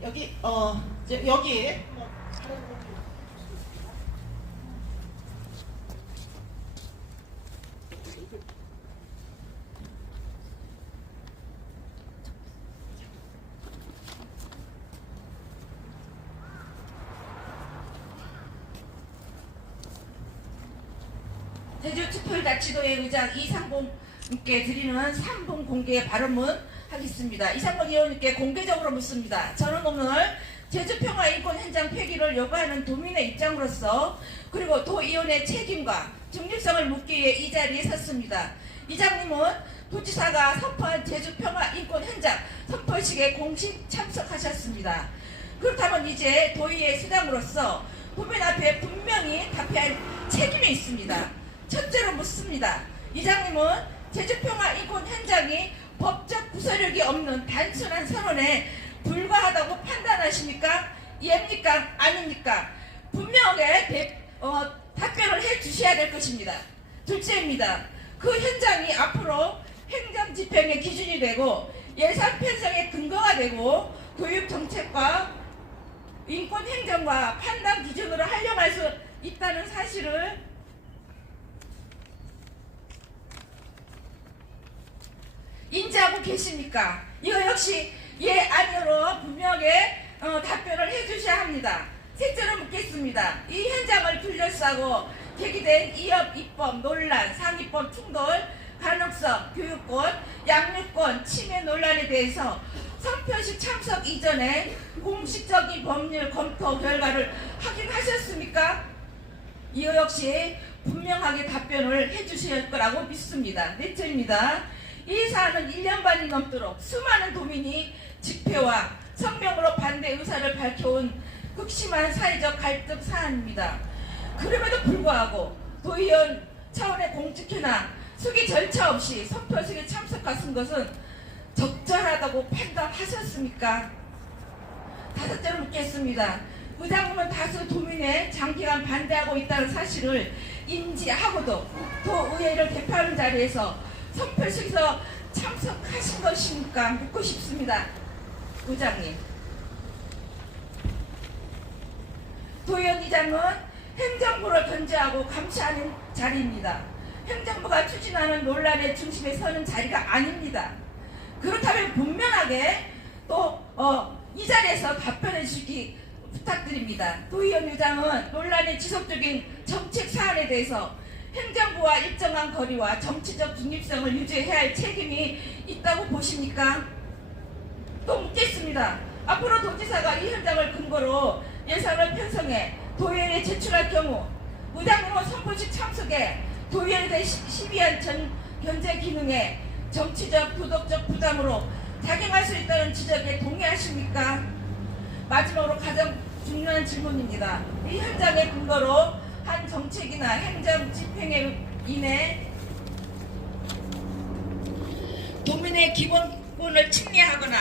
여기 여기에 제주특별자치도의 의장 이상봉님께 드리는 3분 공개 발언문 하겠습니다. 이상봉 의원님께 공개적으로 묻습니다. 저는 오늘 제주평화인권 현장 폐기를 요구하는 도민의 입장으로서 그리고 도의원의 책임과 중립성을 묻기 위해 이 자리에 섰습니다. 이장님은 도지사가 선포한 제주평화인권 현장 선포식에 공식 참석하셨습니다. 그렇다면 이제 도의회 수장으로서 도민 앞에 분명히 답해야 할 책임이 있습니다. 첫째로 묻습니다. 이장님은 제주평화인권 현장이 법적 구설력이 없는 단순한 선언에 불과하다고 판단하십니까? 예입니까? 아닙니까? 분명하게 답변을 해 주셔야 될 것입니다. 둘째입니다. 그 현장이 앞으로 행정집행의 기준이 되고 예산 편성의 근거가 되고 교육정책과 인권행정과 판단 기준으로 활용할 수 있다는 사실을 인지하고 계십니까? 이거 역시 예 아니로 분명하게 답변을 해주셔야 합니다. 셋째로 묻겠습니다. 이 현장을 둘러싸고 제기된 이업 입법 논란, 상입법 충돌 가능성, 교육권, 양육권 침해 논란에 대해서 선표식 참석 이전에 공식적인 법률 검토 결과를 확인하셨습니까? 이거 역시 분명하게 답변을 해주실 거라고 믿습니다. 넷째입니다. 이 사안은 1년 반이 넘도록 수많은 도민이 집회와 성명으로 반대 의사를 밝혀온 극심한 사회적 갈등 사안입니다. 그럼에도 불구하고 도의원 차원의 공직회나 수기 절차 없이 선포식에 참석하신 것은 적절하다고 판단하셨습니까? 다섯째로 묻겠습니다. 의장님은 다수 도민의 장기간 반대하고 있다는 사실을 인지하고도 도의회를 대표하는 자리에서 선포식에서 참석하신 것입니까? 묻고 싶습니다. 의장님. 도의원 이장은 행정부를 견제하고 감시하는 자리입니다. 행정부가 추진하는 논란의 중심에 서는 자리가 아닙니다. 그렇다면 분명하게 또 이 자리에서 답변해 주시기 부탁드립니다. 도의원 의장은 논란의 지속적인 정책 사안에 대해서 행정부와 일정한 거리와 정치적 중립성을 유지해야 할 책임이 있다고 보십니까? 또 묻겠습니다. 앞으로 도지사가 이 현장을 근거로 예산을 편성해 도의회에 제출할 경우 의장님은 선포식 참석에 도의회에 대해 시비한 견제 기능에 정치적 도덕적 부담으로 작용할 수 있다는 지적에 동의하십니까? 마지막으로 가장 중요한 질문입니다. 이 현장의 근거로 한 정책이나 행정 집행에 인해 도민의 기본권을 침해하거나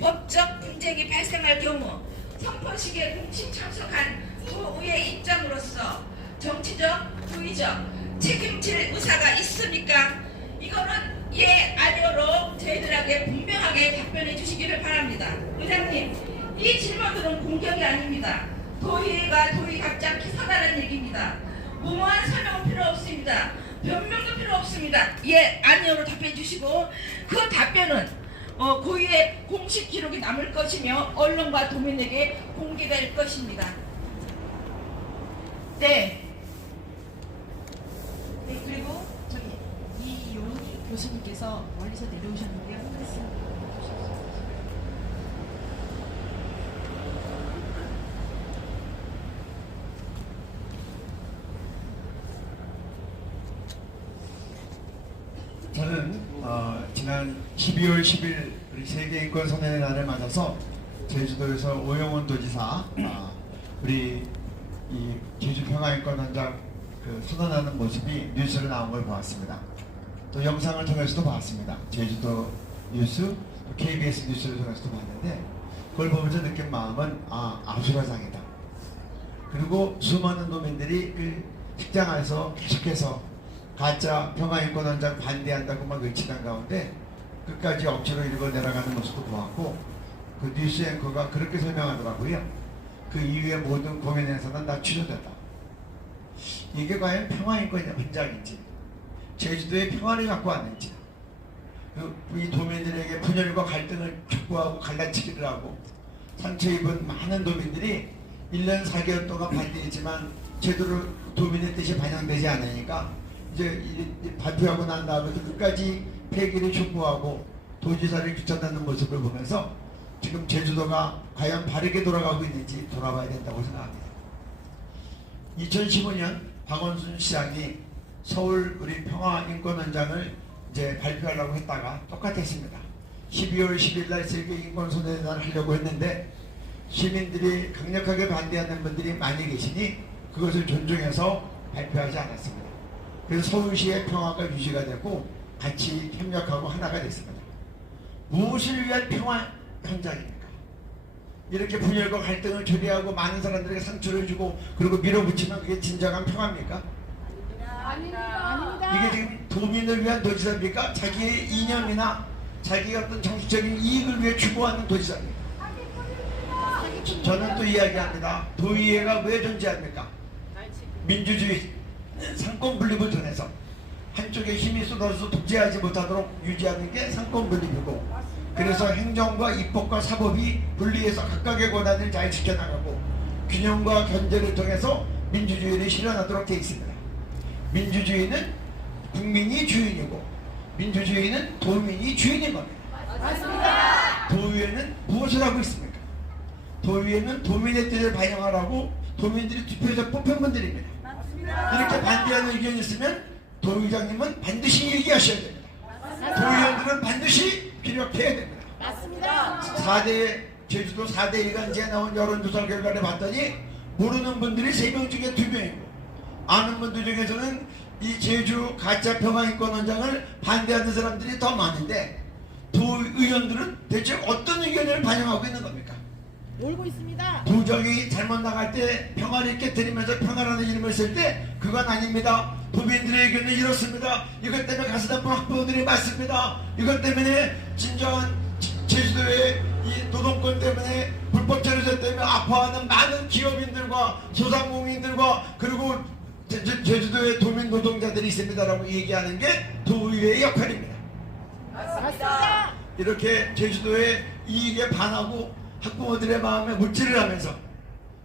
법적 분쟁이 발생할 경우 선포식에 공식 참석한 도의회 입장으로서 정치적, 도의적 책임질 의사가 있습니까? 이거는 예, 아니오로 저희들에게 분명하게 답변해 주시기를 바랍니다. 의장님, 이 질문들은 공격이 아닙니다. 도의회가 도의 각자키 서다는 얘기입니다. 무모한 설명은 필요 없습니다. 변명도 필요 없습니다. 예, 아니오로 답해 주시고 그 답변은 고의의 공식 기록이 남을 것이며 언론과 도민에게 공개될 것입니다. 네. 네, 그리고 저기 이용 교수님께서 멀리서 내려오셨는데요. 말씀. 저는 지난 12월 10일 우리 세계인권 선언의 날을 맞아서 제주도에서 오영훈 도지사 우리 이 제주평화인권 현장 선언하는 모습이 뉴스로 나온 걸 보았습니다. 또 영상을 통해서도 봤습니다. 제주도 뉴스, KBS 뉴스를 통해서도 봤는데 그걸 보면서 느낀 마음은 아수라장이다. 그리고 수많은 도민들이 그 식장 안에서 계속해서 가짜 평화인권 현장 반대한다고 막 외치는 가운데 끝까지 억지로 일궈 내려가는 모습도 보았고 그 뉴스 앵커가 그렇게 설명하더라고요. 그 이후에 모든 공연에서는 다 취소됐다. 이게 과연 평화인권의 현장인지, 제주도의 평화를 갖고 왔는지, 이 도민들에게 분열과 갈등을 촉구하고 갈라치기를 하고 상처 입은 많은 도민들이 1년 4개월 동안 반대했지만 제대로 도민의 뜻이 반영되지 않으니까 이제 발표하고 난 다음에 끝까지 폐기를 촉구하고 도지사를 규탄하는 모습을 보면서 지금 제주도가 과연 바르게 돌아가고 있는지 돌아봐야 된다고 생각합니다. 2015년 박원순 시장이 서울 우리 평화인권원장을 이제 발표하려고 했다가 똑같았습니다. 12월 10일 날 세계인권소년단을 하려고 했는데 시민들이 강력하게 반대하는 분들이 많이 계시니 그것을 존중해서 발표하지 않았습니다. 그래서 서울시의 평화가 유지가 되고 같이 협력하고 하나가 됐습니다. 무엇을 위한 평화 현장입니까? 이렇게 분열과 갈등을 조리하고 많은 사람들에게 상처를 주고 그리고 밀어붙이면 그게 진정한 평화입니까? 아닙니다. 이게 지금 도민을 위한 도지사입니까? 자기의 이념이나 자기의 어떤 정치적인 이익을 위해 추구하는 도지사입니까? 저는 또 이야기합니다. 도의회가 왜 존재합니까? 민주주의 상권 분립을 통해서 한쪽에 힘이 쏟아져서 독재하지 못하도록 유지하는 게 상권 분립이고, 그래서 행정과 입법과 사법이 분리해서 각각의 권한을 잘 지켜나가고 균형과 견제를 통해서 민주주의를 실현하도록 되어 있습니다. 민주주의는 국민이 주인이고 민주주의는 도민이 주인인 겁니다. 맞습니다. 도의회는 무엇을 하고 있습니까? 도의회는 도민의 뜻을 반영하라고 도민들이 투표해서 뽑힌 분들입니다. 이렇게 반대하는 의견이 있으면 도의장님은 반드시 얘기하셔야 됩니다. 도의원들은 반드시 피력해야 됩니다. 맞습니다. 4대 제주도 4대 일간지에 나온 여론조사 결과를 봤더니 모르는 분들이 3명 중에 2명이고 아는 분들 중에서는 이 제주 가짜 평화인권원장을 반대하는 사람들이 더 많은데 도의원들은 대체 어떤 의견을 반영하고 있는 겁니까? 놀고 있습니다. 도정이 잘못 나갈 때 평화를 깨뜨리면서 평화라는 이름을 쓸 때 그건 아닙니다. 도민들의 의견은 이렇습니다. 이것 때문에 가슴 아픈 학부모들이 많습니다. 이것 때문에 진정한 제주도의 이 노동권 때문에 불법 체류자 때문에 아파하는 많은 기업인들과 소상공인들과 그리고 제주도의 도민 노동자들이 있습니다라고 얘기하는 게 도의회의 역할입니다. 맞습니다. 이렇게 제주도의 이익에 반하고 학부모들의 마음에 물질을 하면서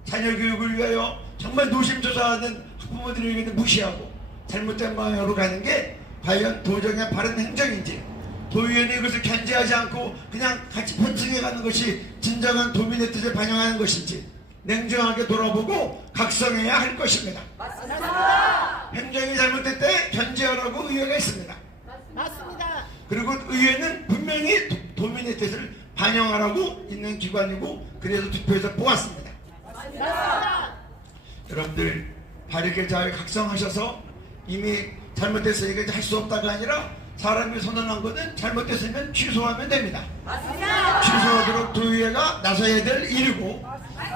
자녀 교육을 위하여 정말 노심초사하는 학부모들의 의견을 무시하고 잘못된 방향으로 가는 게 과연 도정의 바른 행정인지, 도의원이 이것을 견제하지 않고 그냥 같이 편승해 가는 것이 진정한 도민의 뜻을 반영하는 것인지 냉정하게 돌아보고 각성해야 할 것입니다. 맞습니다. 행정이 잘못될 때 견제하라고 의회가 있습니다. 맞습니다. 그리고 의회는 분명히 도민의 뜻을 반영하라고 있는 기관이고 그래서 투표해서 뽑았습니다. 맞습니다. 여러분들 바르게 잘 각성하셔서 이미 잘못됐으니까 이제 할 수 없다가 아니라 사람이 선언한 거는 잘못됐으면 취소하면 됩니다. 맞습니다. 취소하도록 도의회가 나서야 될 일이고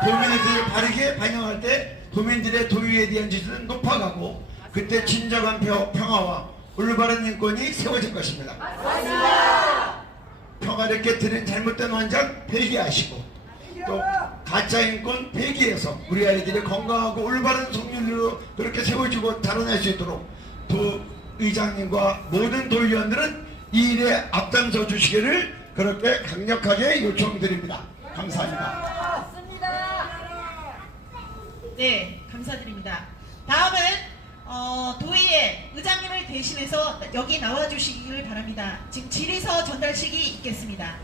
도민의 뜻을 바르게 반영할 때 도민들의 도의회에 대한 지지는 높아가고 그때 진정한 평화와 올바른 인권이 세워질 것입니다. 맞습니다. 평화를 깨뜨린 잘못된 원장 폐기하시고 또 가짜 인권 폐기해서 우리 아이들이 건강하고 올바른 성률로 그렇게 세워지고 자라날 수 있도록 도의장님과 모든 도의원들은 이 일에 앞장서 주시기를 그렇게 강력하게 요청드립니다. 감사합니다. 네, 감사드립니다. 다음은 도의회 의장님을 대신해서 여기 나와주시기를 바랍니다. 지금 질의서 전달식이 있겠습니다.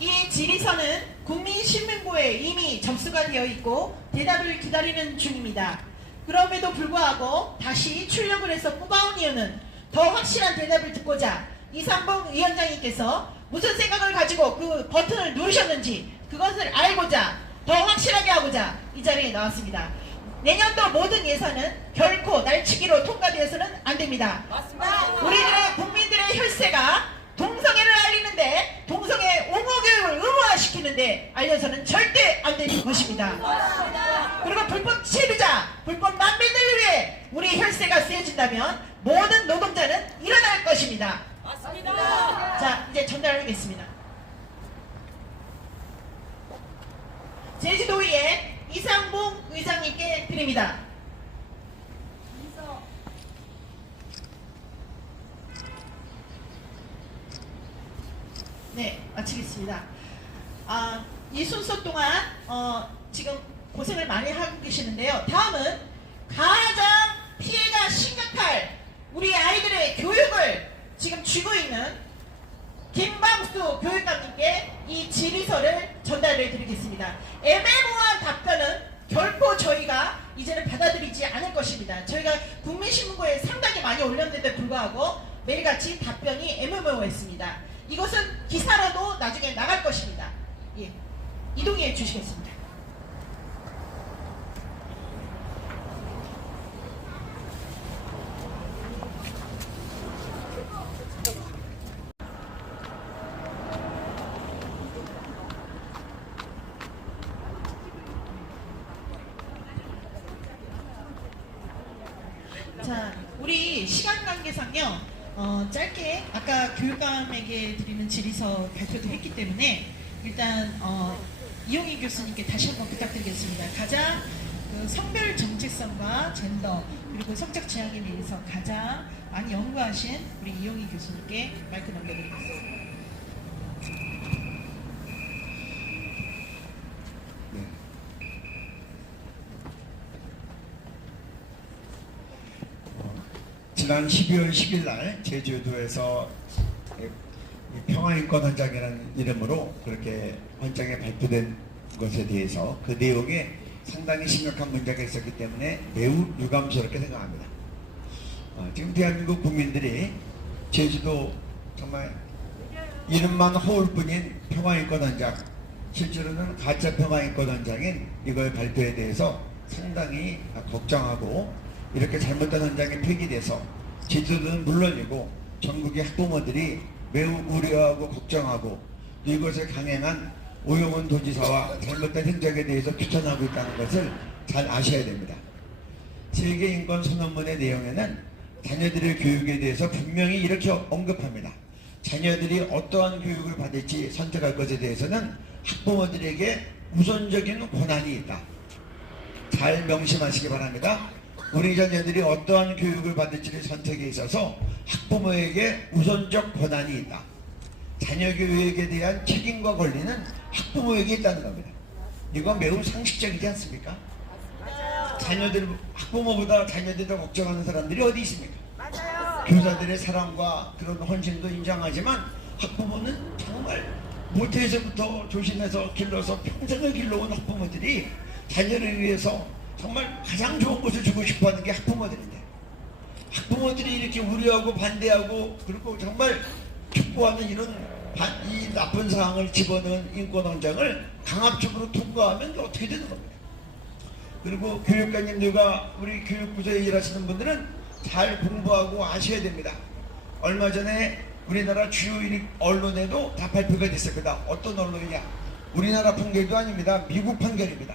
이 질의서는 국민신문고에 이미 접수가 되어 있고 대답을 기다리는 중입니다. 그럼에도 불구하고 다시 출력을 해서 뽑아온 이유는 더 확실한 대답을 듣고자 이상봉 위원장님께서 무슨 생각을 가지고 그 버튼을 누르셨는지 그것을 알고자 더 확실하게 하고자 이 자리에 나왔습니다. 내년도 모든 예산은 결코 날치기로 통과되어서는 안 됩니다. 맞습니다. 우리들의 국민들의 혈세가 동성애를 알리는데 동성애 옹호 교육을 의무화시키는데 알려서는 절대 안 되는 것입니다. 그리고 불법 체류자, 불법 난민들을 위해 우리 혈세가 쓰여진다면 모든 노동자는 일어날 것입니다. 맞습니다. 자, 이제 전달하겠습니다. 제주도의회 이상봉 의장님께 드립니다. 네, 마치겠습니다. 이 순서 동안 지금 고생을 많이 하고 계시는데요. 다음은 가장 피해가 심각할 우리 아이들의 교육을 지금 쥐고 있는 김방수 교육감님께 이 질의서를 전달해 드리겠습니다. 애매모호한 답변은 결코 저희가 이제는 받아들이지 않을 것입니다. 저희가 국민신문고에 상당히 많이 올렸는데도 불구하고 매일같이 답변이 애매모호했습니다. 이것은 기사로도 나중에 나갈 것입니다. 예, 이동해 주시겠습니다. 자, 우리 시간 관계상요. 짧게 아까 교육감에게 드리는 질의서 발표도 했기 때문에 일단 이용희 교수님께 다시 한번 부탁드리겠습니다. 가장 그 성별 정체성과 젠더 그리고 성적 지향에 대해서 가장 많이 연구하신 우리 이용희 교수님께 마이크 넘겨드리겠습니다. 지난 12월 10일 날 제주도에서 평화인권 헌장이라는 이름으로 그렇게 헌장에 발표된 것에 대해서 그 내용에 상당히 심각한 문제가 있었기 때문에 매우 유감스럽게 생각합니다. 지금 대한민국 국민들이 제주도 정말 이름만 호울 뿐인 평화인권 헌장, 실제로는 가짜 평화인권 헌장인 이걸 발표에 대해서 상당히 걱정하고 이렇게 잘못된 헌장이 폐기돼서 제주도는 물론이고 전국의 학부모들이 매우 우려하고 걱정하고 이것을 강행한 오영훈 도지사와 잘못된 행적에 대해서 규탄하고 있다는 것을 잘 아셔야 됩니다. 세계인권선언문의 내용에는 자녀들의 교육에 대해서 분명히 이렇게 언급합니다. 자녀들이 어떠한 교육을 받을지 선택할 것에 대해서는 학부모들에게 우선적인 권한이 있다. 잘 명심하시기 바랍니다. 우리 자녀들이 어떠한 교육을 받을지를 선택에 있어서 학부모에게 우선적 권한이 있다. 자녀 교육에 대한 책임과 권리는 학부모에게 있다는 겁니다. 이건 매우 상식적이지 않습니까? 자녀들, 학부모보다 자녀들이 더 걱정하는 사람들이 어디 있습니까? 교사들의 사랑과 그런 헌신도 인정하지만 학부모는 정말 모태에서부터 조심해서 길러서 평생을 길러온 학부모들이 자녀를 위해서 정말 가장 좋은 것을 주고 싶어하는 게 학부모들인데 학부모들이 이렇게 우려하고 반대하고 그리고 정말 촉구하는 이 나쁜 사항을 집어넣은 인권헌장을 강압적으로 통과하면 어떻게 되는 겁니까? 그리고 교육관님들과 우리 교육부서에 일하시는 분들은 잘 공부하고 아셔야 됩니다. 얼마 전에 우리나라 주요 언론에도 다 발표가 됐습니다. 어떤 언론이냐? 우리나라 판결도 아닙니다. 미국 판결입니다.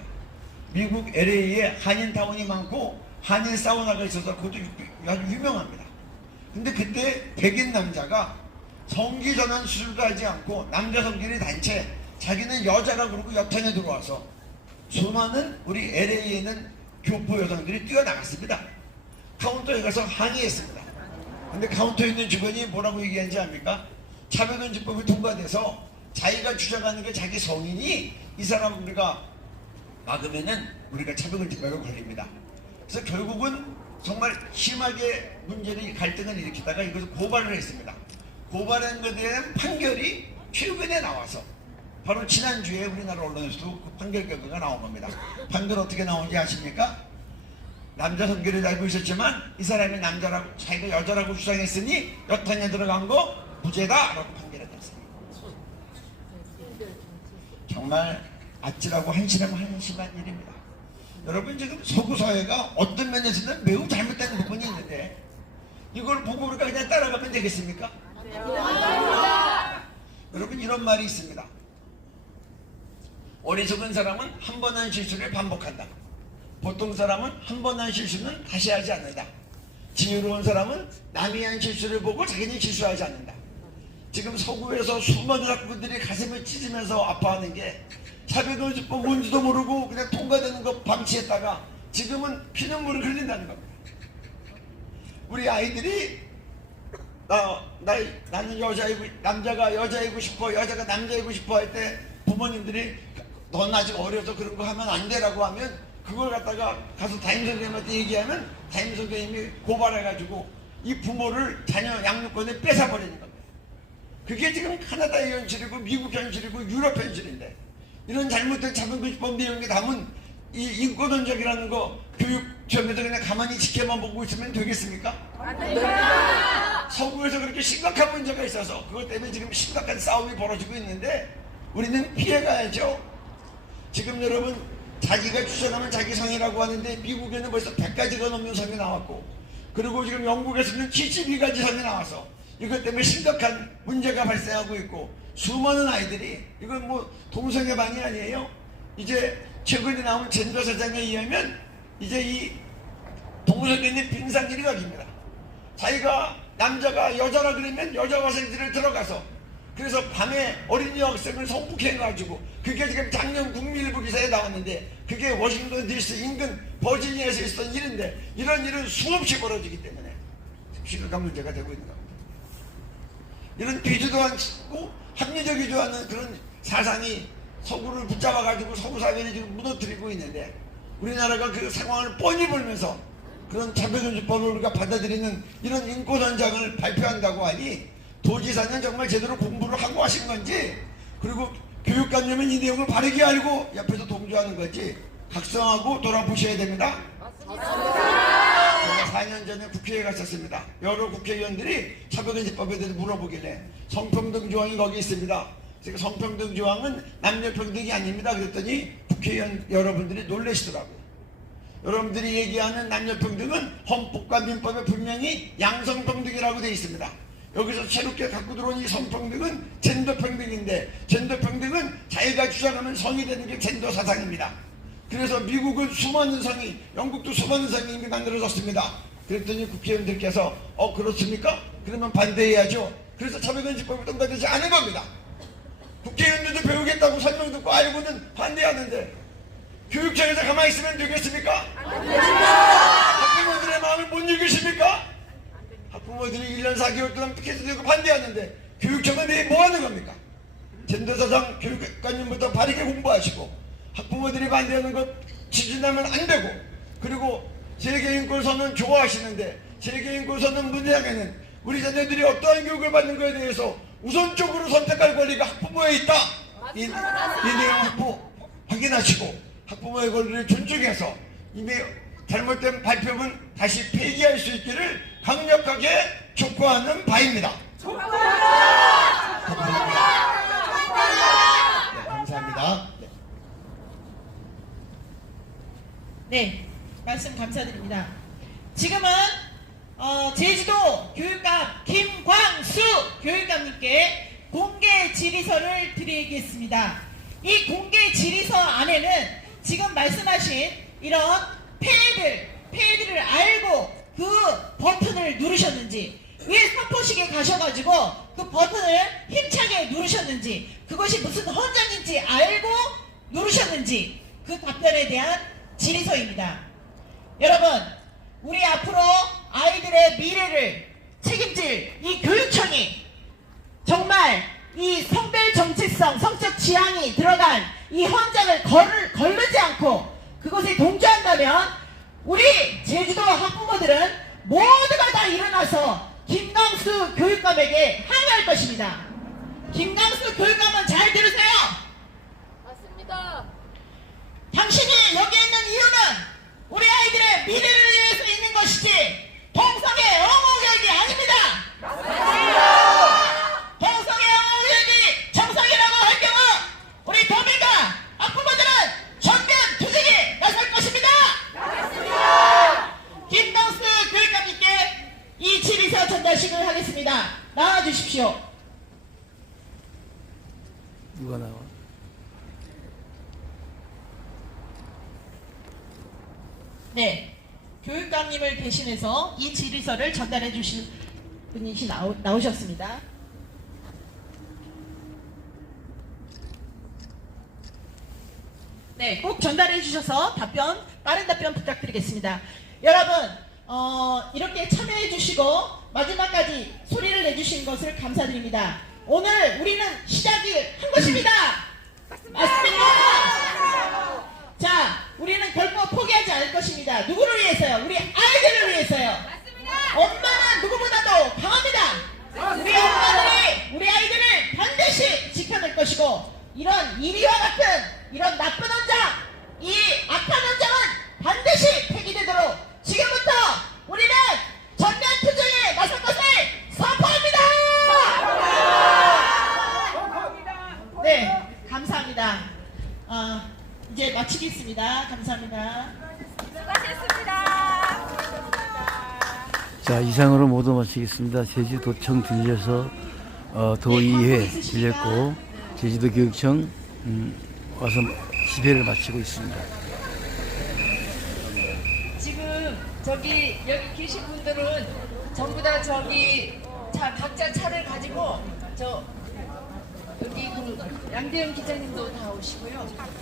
미국 LA에 한인타운이 많고 한인 사우나가 있어서 그것도 아주 유명합니다. 근데 그때 백인 남자가 성기전환 수술도 하지 않고 남자 성기를 단 채 자기는 여자라고 그러고 여탕에 들어와서 수많은 우리 LA에 있는 교포 여성들이 뛰어나갔습니다. 카운터에 가서 항의했습니다. 근데 카운터에 있는 직원이 뭐라고 얘기하는지 압니까? 차별금지법이 통과돼서 자기가 주장하는 게 자기 성인이 이 사람 우리가 막으면은 우리가 차별금지법에 걸립니다. 그래서 결국은 정말 심하게 문제를 갈등을 일으키다가 이것을 고발을 했습니다. 고발한 것에 대한 판결이 최근에 나와서 바로 지난주에 우리나라 언론에서도 그 판결 결과가 나온 겁니다. 판결 어떻게 나온지 아십니까? 남자 성별을 알고 있었지만 이 사람이 남자라고 자기가 여자라고 주장했으니 여탕에 들어간 거 무죄다 라고 판결을 했습니다. 정말 아찔하고 한심한 일입니다. 여러분 지금 서구 사회가 어떤 면에서는 매우 잘못된 부분이 있는데 이걸 보고 우리가 그냥 따라가면 되겠습니까? 여러분 이런 말이 있습니다. 어리석은 사람은 한 번 한 실수를 반복한다. 보통 사람은 한 번 한 실수는 다시 하지 않는다. 지혜로운 사람은 남이 한 실수를 보고 자기는 실수하지 않는다. 지금 서구에서 수많은 학부들이 가슴을 찢으면서 아파하는 게 사회도지법 뭔지도 모르고 그냥 통과되는 거 방치했다가 지금은 피눈물을 흘린다는 겁니다. 우리 아이들이 나는 남자가 여자이고 싶어, 여자가 남자이고 싶어 할 때 부모님들이 넌 아직 어려서 그런 거 하면 안 되라고 하면 그걸 갖다가 가서 담임선생님한테 얘기하면 담임선생님이 고발해가지고 이 부모를 자녀 양육권을 뺏어버리는 겁니다. 그게 지금 카나다의 현실이고 미국 현실이고 유럽 현실인데 이런 잘못된 자본주의법 내용에 담은 이 인권원적이라는 거 교육 점에서 그냥 가만히 지켜만 보고 있으면 되겠습니까? 서구에서 그렇게 심각한 문제가 있어서 그것 때문에 지금 심각한 싸움이 벌어지고 있는데 우리는 피해가야죠. 지금 여러분 자기가 주장하면 자기 성이라고 하는데 미국에는 벌써 100가지가 넘는 성이 나왔고 그리고 지금 영국에서는 72가지 성이 나와서 이것 때문에 심각한 문제가 발생하고 있고 수많은 아이들이 이건 뭐 동성애 반이 아니에요. 이제 최근에 나온 젠더 사장에 의하면 이제 이 동성애는 빙상일각입니다. 자기가 남자가 여자라 그러면 여자 화장실을 들어가서 그래서 밤에 어린이 학생을 성폭행해가지고 그게 지금 작년 국민일보 기사에 나왔는데 그게 워싱턴 DC 인근 버지니아에서 있었던 일인데 이런 일은 수없이 벌어지기 때문에 심각한 문제가 되고 있는 겁니다. 이런 비주도 않고 합리적이지 않은 그런 사상이 서구를 붙잡아가지고 서구 사회를 지금 무너뜨리고 있는데 우리나라가 그 상황을 뻔히 보면서 그런 자본주의법을 우리가 받아들이는 이런 인권헌장을 발표한다고 하니 도지사는 정말 제대로 공부를 하고 하신 건지 그리고 교육감님은 이 내용을 바르게 알고 옆에서 동조하는 건지 각성하고 돌아보셔야 됩니다. 제가 4년 전에 국회에 갔었습니다. 여러 국회의원들이 차별금지법에 대해서 물어보길래 성평등 조항이 거기 있습니다. 제가 성평등 조항은 남녀평등이 아닙니다. 그랬더니 국회의원 여러분들이 놀라시더라고요. 여러분들이 얘기하는 남녀평등은 헌법과 민법에 분명히 양성평등이라고 되어 있습니다. 여기서 새롭게 갖고 들어온 이 성평등은 젠더평등인데 젠더평등은 자기가 주장하는 성이 되는 게 젠더 사상입니다. 그래서 미국은 수많은 성이, 영국도 수많은 성이 이미 만들어졌습니다. 그랬더니 국회의원들께서 그렇습니까? 그러면 반대해야죠. 그래서 차별금지법이 통과되지 않은 겁니다. 국회의원들도 배우겠다고 설명 듣고 알고는 반대하는데 교육청에서 가만히 있으면 되겠습니까? 학부모들의 마음을 못 읽으십니까? 학부모들이 1년 4개월 동안 피켓을 반대하는데 교육청은 내일 뭐 하는 겁니까? 젠더사상 교육관님부터 바르게 공부하시고 학부모들이 반대하는 것 지진하면 안 되고 그리고 세계인권선언 좋아하시는데 세계인권선언 문제에는 우리 자녀들이 어떠한 교육을 받는 것에 대해서 우선적으로 선택할 권리가 학부모에 있다. 이 내용 학부 확인하시고 학부모의 권리를 존중해서 이미 잘못된 발표문 다시 폐기할 수 있기를 강력하게 촉구하는 바입니다. 감사합니다. 네, 말씀 감사드립니다. 지금은 제주도 교육감 김광수 교육감님께 공개 질의서를 드리겠습니다. 이 공개 질의서 안에는 지금 말씀하신 이런 패드를 알고 그 버튼을 누르셨는지 왜 사포식에 가셔가지고 그 버튼을 힘차게 누르셨는지 그것이 무슨 헌장인지 알고 누르셨는지 그 답변에 대한 질의서입니다. 여러분, 우리 앞으로 아이들의 미래를 책임질 이 교육청이 정말 이 성별 정체성, 성적 지향이 들어간 이 헌장을 거르지 않고 그것에 동조한다면 우리 제주도 학부모들은 모두가 다 일어나서 김광수 교육감에게 항의할 것입니다. 김광수 교육감은 잘 들으세요. 맞습니다. 당신이 여기 있는 이유는 우리 아이들의 미래를 위해서 있는 것이지 동성애 엉어 교육이 아닙니다. 동성애 엉어 교육이 정상이라고 할 경우 우리 도민과 학부모들은 전면 투쟁에 나설 것입니다. 김광수 교육감님께 이 질의서 전달식을 하겠습니다. 나와주십시오. 누가 나와? 네, 교육감님을 대신해서 이 질의서를 전달해 주실 분이 나오셨습니다. 네, 꼭 전달해 주셔서 빠른 답변 부탁드리겠습니다. 여러분, 이렇게 참여해 주시고 마지막까지 소리를 내주신 것을 감사드립니다. 오늘 우리는 시작을 한 것입니다. 맞습니까? 자, 우리는 결코 포기하지 않을 것입니다. 누구를 위해서요? 우리 아이들을 위해서요. 엄마는 누구보다도 강합니다. 우리 엄마들이 우리 아이들을 반드시 지켜낼 것이고, 이런 이리와 같은 이런 나쁜 원장, 이 악한 원장은 반드시 폐기되도록 지금부터 우리는 전면 투쟁에 나설 것을 선포합니다. 네, 감사합니다. 이제 마치겠습니다. 감사합니다. 자, 이상으로 모두 마치겠습니다. 제주도청 들려서 도의회 들렸고 제주도교육청 와서 집회를 마치고 있습니다. 지금 여기 계신 분들은 전부 다 각자 차를 가지고 여기 양대영 기자님도 다 오시고요.